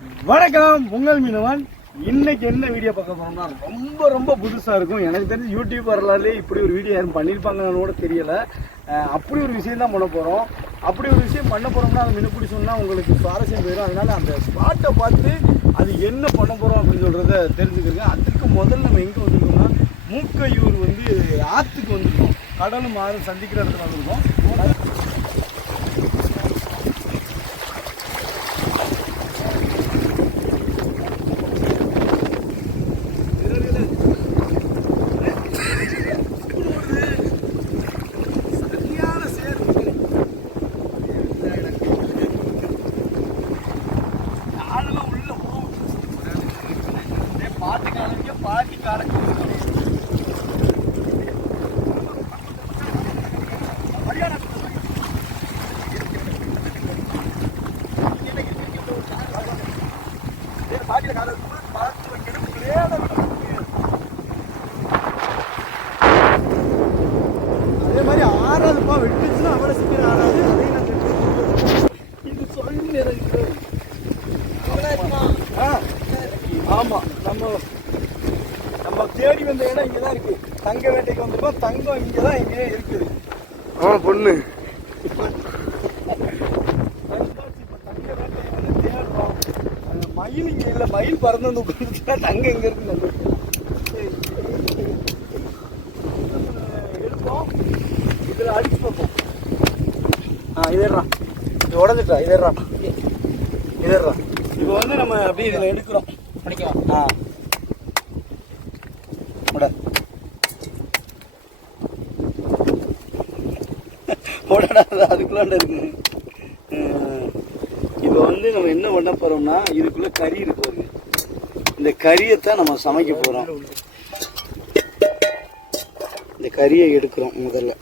வணக்கம் பொங்கல் மீனவன். இன்னைக்கு என்ன வீடியோ பார்க்க போறோம்னா ரொம்ப ரொம்ப புதுசா இருக்கும். எனக்கு தெரிஞ்சு யூடியூப் வரலாறுலே இப்படி ஒரு வீடியோ யாரும் பண்ணியிருப்பாங்கன்னு கூட தெரியல. அப்படி ஒரு விஷயம் தான் பண்ண போறோம். அப்படி ஒரு விஷயம் பண்ண போறோம்னா அது மினப்பிடி சொன்னா உங்களுக்கு சுவாரஸ்யம் போயிடும் அதனால அந்த ஸ்பாட்டை பார்த்து அது என்ன பண்ண போறோம் அப்படின்னு சொல்றத தெரிஞ்சுக்கிறங்க. அதுக்கு முதல்ல நம்ம எங்க வந்துருக்கோம்னா மூக்கையூர் வந்து ஆத்துக்கு வந்துருக்கோம். கடலும் மாறும் சந்திக்கிற இடத்துல வந்துருக்கோம் சரியான சேர் ஆளுங்க உள்ள போகும் பாட்டு காலங்க பாட்டி காலங்க பாட்டில கால பார்த்து வைக்கணும் அதே மாதிரி ஆறாதுப்பா வெட்டுச்சுன்னா அவ்வளோ சீக்கிரம் ஆறாது அதே நான் கட்டி இது சொல்லி எனக்கு ஆ ஆமாம் நம்ம நம்ம தேடி வந்த இடம் இங்கே தான் இருக்குது தங்க வேட்டைக்கு வந்திருக்கோம். தங்கம் இங்கே தான் இங்கே இருக்குது. ஆ பொண்ணு. மயில் இங்கே இல்லை. மயில் பறந்து வந்து உட்காந்துச்சுன்னா தங்கம் எங்கே இருக்குன்னு கண்டுபிடிச்சோம். எடுப்போம். இதில் அடிச்சு பார்ப்போம். ஆ இதேறா இது உடஞ்சிட்டா இதேறா இதேறா இப்போ வந்து நம்ம அப்படியே இதில் எடுக்கிறோம். பிடிக்கும் ஆ. உட உடடா அதுக்குள்ளாண்ட இருக்கு. இப்போ வந்து நம்ம என்ன பண்ண போறோம்னா இதுக்குள்ள கறி இருக்கு இந்த கறியைத்தான் நம்ம சமைக்க போறோம். இந்த கறியை எடுக்கிறோம் முதல்ல.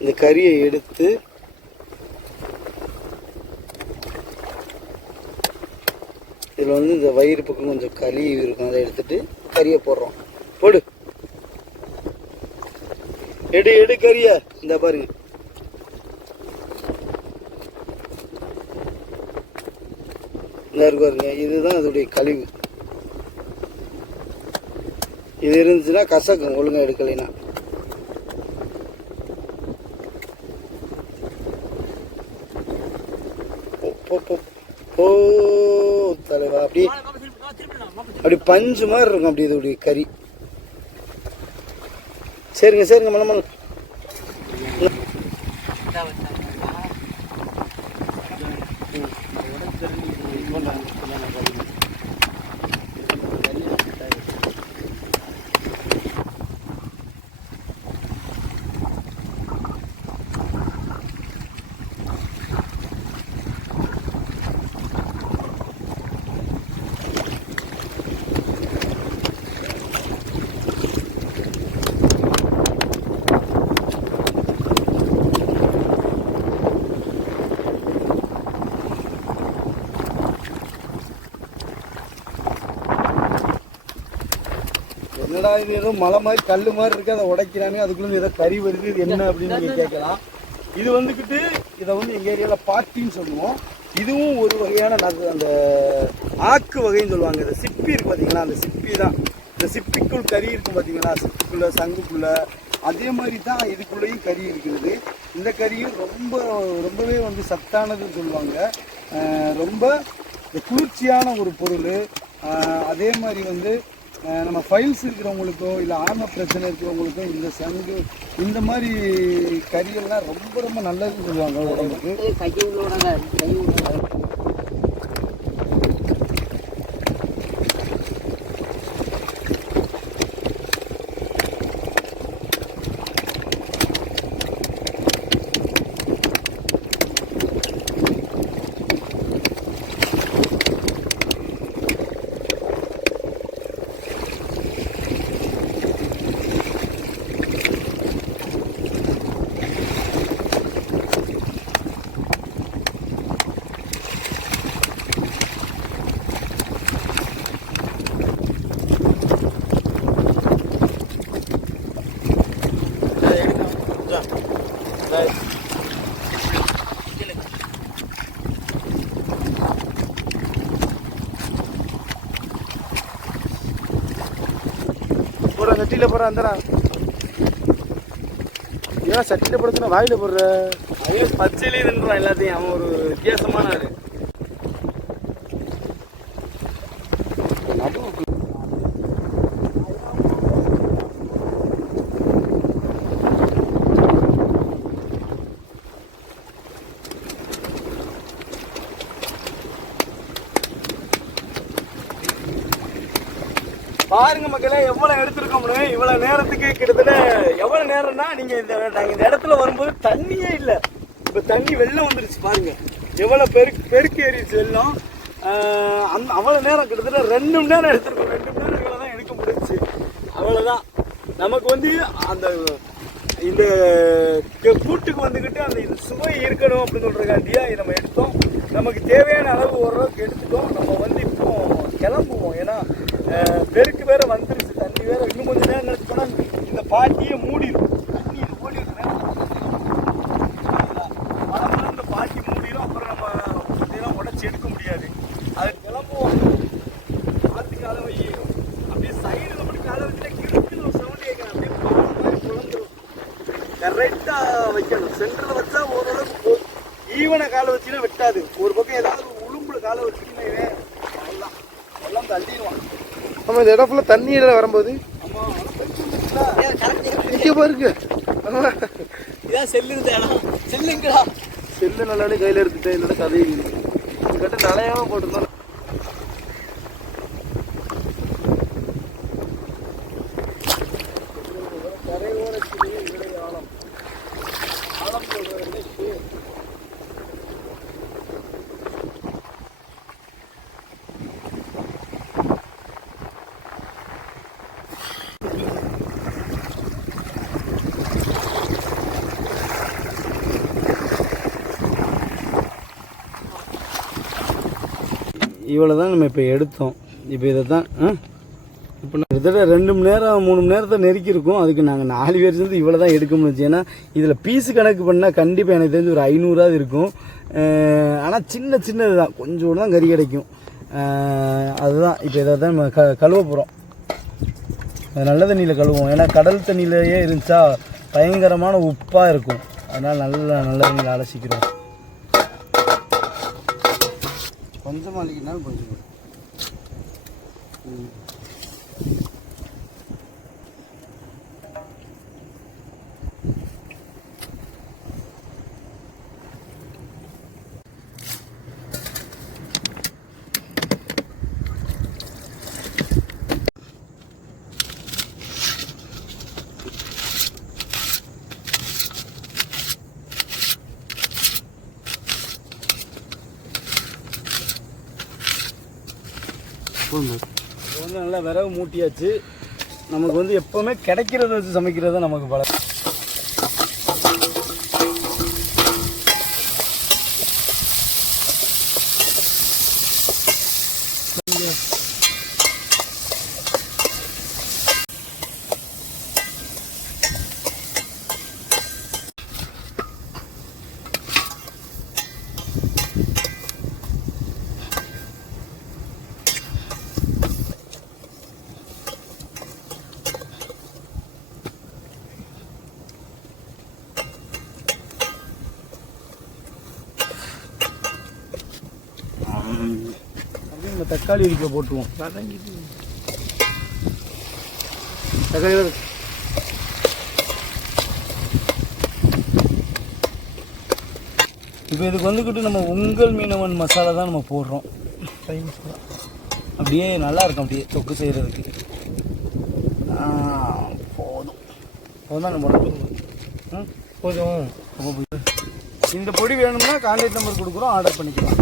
இந்த கறியை எடுத்து இதில் வந்து இந்த வயிறு பக்கம் கொஞ்சம் களி இருக்கும் அதை எடுத்துட்டு கறியை போடுறோம். போடு. எடு எடு கறிய. இந்த பாருங்க. இந்த இருக்கு பாருங்க. இதுதான் அதோடைய கழிவு. இது இருந்துச்சுன்னா கசக்கும் ஒழுங்காக எடுக்கலைன்னா. போ, அப்படி அப்படியே அப்படி பஞ்சு மாதிரி இருக்கும் அப்படி இதோடைய கறி. சரிங்க சரிங்க மலை மலை இது ஏதோ மலை மாதிரி கல் மாதிரி இருக்கு அதை உடைக்கிறாங்க அதுக்குள்ள ஏதோ கறி வருது இது என்ன அப்படின்னு நீங்க கேட்கலாம். இது வந்துக்கிட்டு இதை வந்து எங்கள் ஏரியாவில் பாட்டின்னு சொல்லுவோம். இதுவும் ஒரு வகையான நகு அந்த ஆக்கு வகைன்னு சொல்லுவாங்க. இந்த சிப்பி இருக்கு பார்த்தீங்களா அந்த சிப்பி தான். இந்த சிப்பிக்குள் கறி இருக்கும் பார்த்தீங்கன்னா சிப்பிக்குள்ளே சங்குக்குள்ளே. அதே மாதிரி தான் இதுக்குள்ளேயும் கறி இருக்குது. இந்த கறியும் ரொம்ப ரொம்பவே வந்து சத்தானதுன்னு சொல்லுவாங்க. ரொம்ப குளிர்ச்சியான ஒரு பொருள். அதே மாதிரி வந்து நம்ம ஃபைல்ஸ் இருக்கிறவங்களுக்கோ இல்லை ஆர்ம பிரச்சனை இருக்கிறவங்களுக்கோ இந்த சங்கு இந்த மாதிரி கறியெல்லாம் ரொம்ப ரொம்ப நல்லதுன்னு சொல்லுவாங்க உடம்புக்கு. சட்டியில் போடுற அந்தரா ஏன் சட்டியில் போடுறதுன்னா வாயில் போடுற? பச்சையிலே நின்றான் எல்லாத்தையும். அவன் ஒரு வித்தியாசமான ஆள். இவ்வளவு நேரத்துக்கு கிட்டத்தட்ட எவ்வளவு நேரம்னா நீங்க இந்த நாங்க இந்த இடத்துல வரும்போது தண்ணியே இல்ல. இப்ப தண்ணி வெள்ளம் வந்துருச்சு பாருங்க. எவ்வளவு பெருக்கு பெருக்கு ஏறிடுச்சு வெள்ளம். அந்த அவ்வளவு நேரம் கிட்டத்தட்ட ரெண்டு மணி நேரம் எடுத்திருக்கோம். ரெண்டு மணி நேரம் இவ்வளவு தான் எடுக்க முடிஞ்சுச்சு. அவ்வளவுதான். நமக்கு வந்து அந்த இந்த கூட்டுக்கு வந்துக்கிட்டு அந்த இது சுவை இருக்கணும் அப்படின்னு சொல்றதுக்காண்டியா இதை நம்ம எடுத்தோம். நமக்கு தேவையான அளவு ஓரளவுக்கு எடுத்துட்டோம். நம்ம வந்து இப்போ கிளம்புவோம். ஏன்னா பெருக்கு வேற வந்துருக்கு தண்ணி வேற இன்னும் கொஞ்சம் நேரம் நினைச்சு போனா இந்த பாட்டியே மூடிடும் தண்ணி இது ஓடிடும் மழை இந்த பாட்டி மூடிடும் அப்புறம் நம்ம இதெல்லாம் உடச்சி எடுக்க முடியாது அது கிளம்புவோம் பார்த்து கால வை அப்படியே சைடில் மட்டும் காலை வச்சுட்டா கிழக்குன்னு ஒரு சவுண்ட் கேட்கணும் அப்படியே பாலம் மாதிரி குழந்துரும் கரெக்டாக வைக்கணும் சென்டரில் வச்சா ஓரளவுக்கு போதும் ஈவனை காலை வச்சுன்னா வெட்டாது. ஒரு பக்கம் ஏதாவது உளும்புல காலை வச்சுக்கினே எல்லாம் தள்ளிடுவான். ஆமாம் இந்த இடம் ஃபுல்லாக வரும்போது ஆமாம் பெருசுங்களா இங்கே பாருங்க. இதான் செல்லு இருந்த இடம். செல்லுங்கடா. செல்லு நல்லானே கையில் எடுத்துட்டேன் இல்லைன்னா கதை கிட்ட நலையாம போட்டிருந்தோம். இவ்வளோ தான் நம்ம இப்போ எடுத்தோம். இப்போ இதை தான் இப்போ நான் கிட்டத்தட்ட ரெண்டு மணி நேரம் மூணு மணி நேரத்தை நெருக்கியிருக்கோம். அதுக்கு நாங்கள் நாலு பேர் சேர்ந்து இவ்வளோ தான் எடுக்க முடிஞ்சு ஏன்னா இதில் பீஸு கணக்கு பண்ணால் கண்டிப்பாக எனக்கு தெரிஞ்சு ஒரு ஐநூறாவது இருக்கும். ஆனால் சின்ன சின்னது தான். கொஞ்சம் தான் கறி கிடைக்கும். அதுதான். இப்போ இதை தான் நம்ம க கழுவ போகிறோம் நல்ல தண்ணியில் கழுவோம் ஏன்னா கடல் தண்ணியிலேயே இருந்துச்சா பயங்கரமான உப்பாக இருக்கும். அதனால் நல்ல நல்ல தண்ணியில் அலசிக்கிறோம். கொஞ்சம் அழிக்கினாலும் கொஞ்சம் போதும். வந்து நல்லா விறகு மூட்டியாச்சு நமக்கு வந்து எப்போவுமே கிடைக்கிறத வச்சு சமைக்கிறது தான் நமக்கு பல அப்படியே இந்த தக்காளி இருக்க போட்டுருவோம். தக்காளி இப்போ இதுக்கு வந்துக்கிட்டு நம்ம உங்கள் மீனவன் மசாலா தான் நம்ம போடுறோம். அப்படியே நல்லா இருக்கும் அப்படியே தொக்கு செய்கிறதுக்கு போதும். போதும் நம்ம ம்? போதும். ரொம்ப போதும். இந்த பொடி வேணும்னா கான்டாக்ட் நம்பர் கொடுக்குறோம் ஆர்டர் பண்ணிக்கலாம்.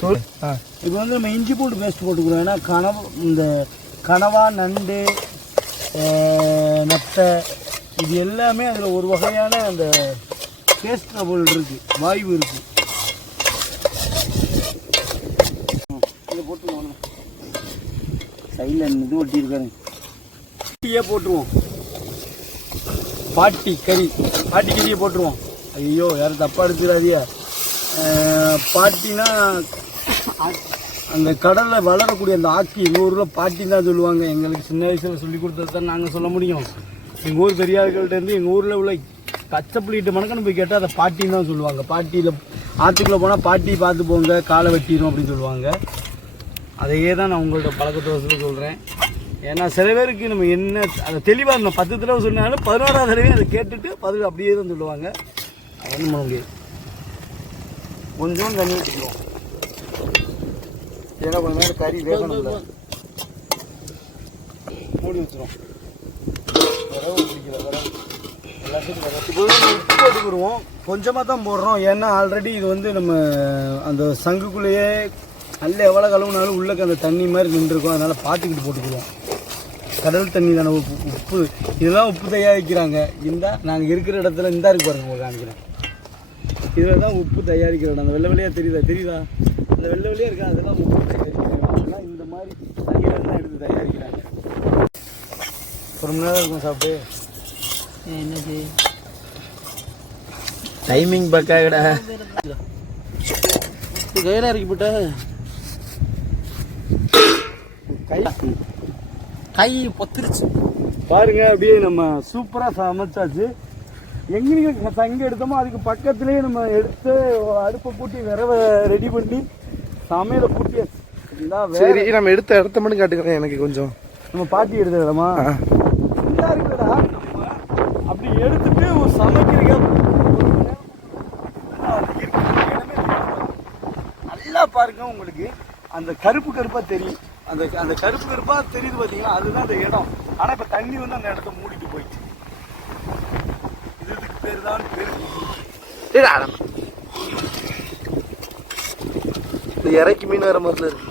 சொல் இப்போ வந்து நம்ம இஞ்சி பூண்டு பேஸ்ட் போட்டுக்கிறோம் ஏன்னா கனவு இந்த கனவா நண்டு நத்தை இது எல்லாமே அதில் ஒரு வகையான அந்த டேஸ்ட் டபுள் இருக்கு. வாய்வு இருக்கு. ம், இதை போட்டுருவோம் சைடில் இது ஒட்டி இருக்காரு. பாட்டியே போட்டுருவோம். பாட்டி கறி. பாட்டி கறியை போட்டுருவோம். ஐயோ யாரும் தப்பாக எடுத்துடாதியா பாட்டினா அந்த கடலில் வளரக்கூடிய அந்த ஆக்கி எங்கள் ஊரில் பாட்டின்னு தான் சொல்லுவாங்க. எங்களுக்கு சின்ன வயசில் சொல்லி கொடுத்தது தான் நாங்கள் சொல்ல முடியும். எங்கள் ஊர் பெரியார்கள்ட்டேருந்து எங்கள் ஊரில் உள்ள கச்சப்பிள்ளிட்டு புள்ளிட்டு மணக்கன்னு போய் கேட்டால் அதை பாட்டின்னு தான் சொல்லுவாங்க. பாட்டியில் ஆற்றுக்குள்ளே போனால் பாட்டி பார்த்து போங்க காலை வெட்டிடும் அப்படின்னு சொல்லுவாங்க. அதையே தான் நான் உங்கள்கிட்ட பழக்கத்தை சொல்கிறேன் ஏன்னா சில பேருக்கு நம்ம என்ன அதை தெளிவாக இருந்தோம் பத்து தடவை சொன்னாலும் பதினோராவது தடவை அதை கேட்டுட்டு பதில் அப்படியே தான் சொல்லுவாங்க. அது ஒன்றும் பண்ண முடியாது. கொஞ்சம் தண்ணி ஊற்றிக்குவோம் ஏன்னா கொஞ்ச நேரம் கறி வேகணும்ல. மூடி வச்சிரும். வரவு பிடிக்கல எல்லாத்துக்கும் உப்பு போட்டுக்கிடுவோம் கொஞ்சமாக தான் போடுறோம். ஏன்னா ஆல்ரெடி இது வந்து நம்ம அந்த சங்குக்குள்ளேயே நல்ல எவ்வளோ கழுவுனாலும் உள்ளக்க அந்த தண்ணி மாதிரி நின்றுருக்கும் அதனால் பார்த்துக்கிட்டு போட்டுக்குவோம் கடல் தண்ணி தானே உப்பு உப்பு. இதெல்லாம் உப்பு தயாரிக்கிறாங்க. இந்த நாங்கள் இருக்கிற இடத்துல இந்தா இருக்கு பாருங்க உங்களுக்கு காமிக்கிறேன். இதில் தான் உப்பு தயாரிக்கிற இடம். அந்த வெள்ளை வெள்ளையாக தெரியுதா? தெரியுதா? அந்த வெள்ளை வெள்ளையாக இருக்கா? அதெல்லாம் இந்த மாதிரி தான் எடுத்து தயாரிக்கிறாங்க. ஒரு மணி நேரம் இருக்கும் சாப்பிட்டு. என்னது? டைமிங் பக்காகடா. கையில இறக்கி போட்ட? கை கை பொத்திருச்சு. பாருங்க அப்படியே நம்ம சூப்பராக சமைச்சாச்சு. எங்கே சங்க எடுத்தோமோ அதுக்கு பக்கத்துலேயே நம்ம எடுத்து அடுப்பை பூட்டி விரவை ரெடி பண்ணி சமையலை பூட்டியாச்சு சரி நம்ம எடுத்த இடத்த மட்டும் காட்டுக்கிறேன் எனக்கு கொஞ்சம். நம்ம பாட்டி எடுத்த இடமா நல்லா இருக்குடா அப்படி எடுத்துட்டு ஒரு சமைக்கிறீங்க. நல்லா பாருங்க உங்களுக்கு. அந்த கருப்பு கருப்பா தெரியும். அந்த அந்த கருப்பு கருப்பா தெரியுது பாத்தீங்களா? அதுதான் அந்த இடம். ஆனா இப்ப தண்ணி வந்து அந்த இடத்த மூடிட்டு போயிடுச்சு. இது இதுக்கு பேர் தான் பேர். இறக்கி மீன் வர மாதிரி இருக்கு.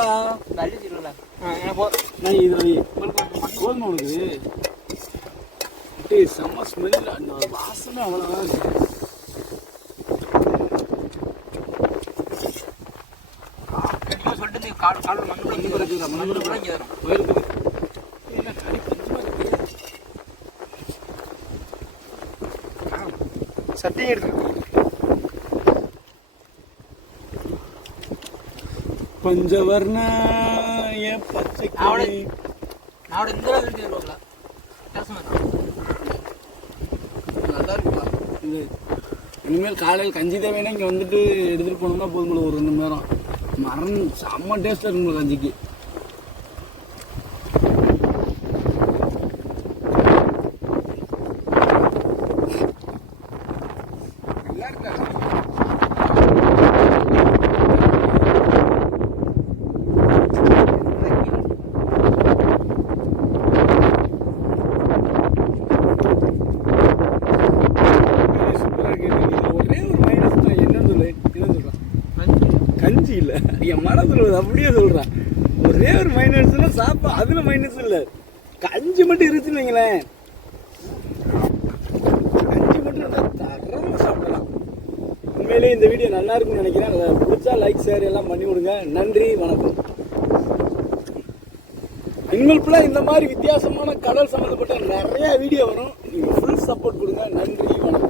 என்னங்கடா தள்ளி திருவிழா நான் இது கோதுமை உனக்கு டேய் செம்ம ஸ்மெல் அந்த வாசனை அவ்வளோதான் சொல்லிட்டு கால் கால் மண்ணு மண்ணு குறைக்குதா இங்கே வரும் என்ன சட்டையும் பஞ்சவர்ண பச்சை அவட இந்த நல்லா இருக்குப்பா இது இனிமேல் காலையில் கஞ்சி தேவைன்னா இங்கே வந்துட்டு எடுத்துகிட்டு போனோம்னா போதும் ஒரு ரெண்டு மணி நேரம். மரம் செம்ம டேஸ்ட்டாக இருக்கும் கஞ்சிக்கு நல்லா இருக்கா சூப்பரா இருக்கு. இதுல ஒரே ஒரு மைனஸ் தான் என்ன சொல்லு என்ன சொல்றான் கஞ்சி இல்லை என் மனம் சொல்றது அப்படியே சொல்றான் ஒரே ஒரு மைனஸ்ல சாப்பா அதுல மைனஸ் இல்ல. கஞ்சி மட்டும் இருந்துச்சுன்னு வைங்களேன். கஞ்சி மட்டும் இருந்தா தரமா சாப்பிடலாம். உண்மையிலேயே இந்த வீடியோ நல்லா இருக்கும்னு நினைக்கிறேன். அதை பிடிச்சா லைக் ஷேர் எல்லாம் பண்ணி விடுங்க. நன்றி வணக்கம். இனிமேல் இந்த மாதிரி வித்தியாசமான கடல் சம்மந்தப்பட்ட நிறைய வீடியோ வரும். நீங்கள் ஃபுல் சப்போர்ட் கொடுங்க. நன்றி வணக்கம்.